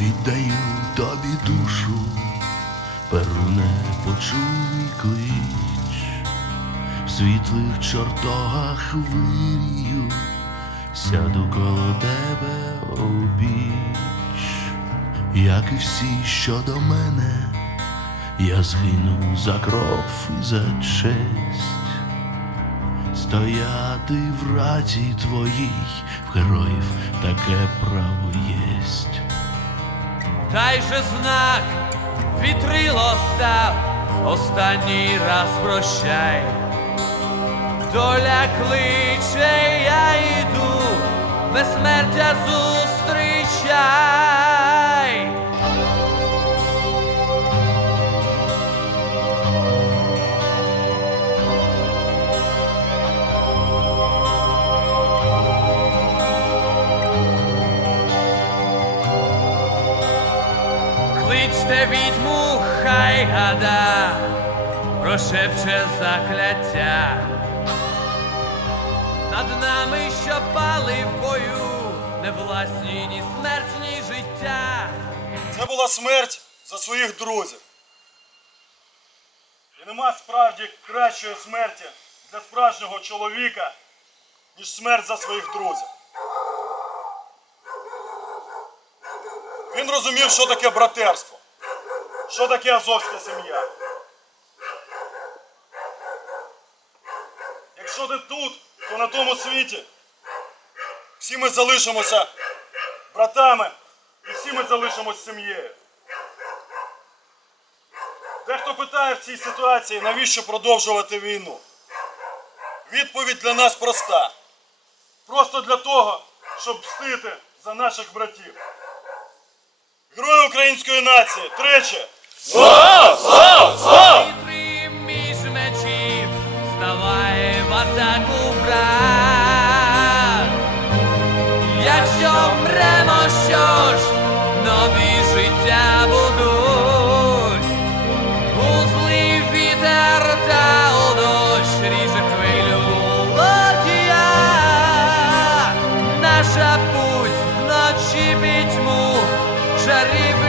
віддаю тобі душу, перуне почуй мій клич, в світлих чортогах вирію, сяду коло тебе обіч, як і всі, що до мене, я згину за кров і за честь. Стояти в раці твоїй, в героїв таке право єсть. Дай же знак, вітрило став, останній раз прощай. Доля кличе, я йду, безсмертя зустрічай. Кличте відьму, хай гада, прошепче закляття. Над нами, що пали в бою, не власні ні смерть, ні життя. Це була смерть за своїх друзів. І нема справді кращої смерті для справжнього чоловіка, ніж смерть за своїх друзів. Він розумів, що таке братерство, що таке азовська сім'я. Якщо ти тут, то на тому світі всі ми залишимося братами і всі ми залишимось сім'єю. Дехто питає в цій ситуації, навіщо продовжувати війну. Відповідь для нас проста. Просто для того, щоб мстити за наших братів. Герої української нації! Тричі! Слава! Слава! Слава! Вставай в атаку, брат! Якщо мремо, що ж, нові життя будуть, у злий вітер у дощ ріже хвилю лодія, наша путь вночі пітьму. arrive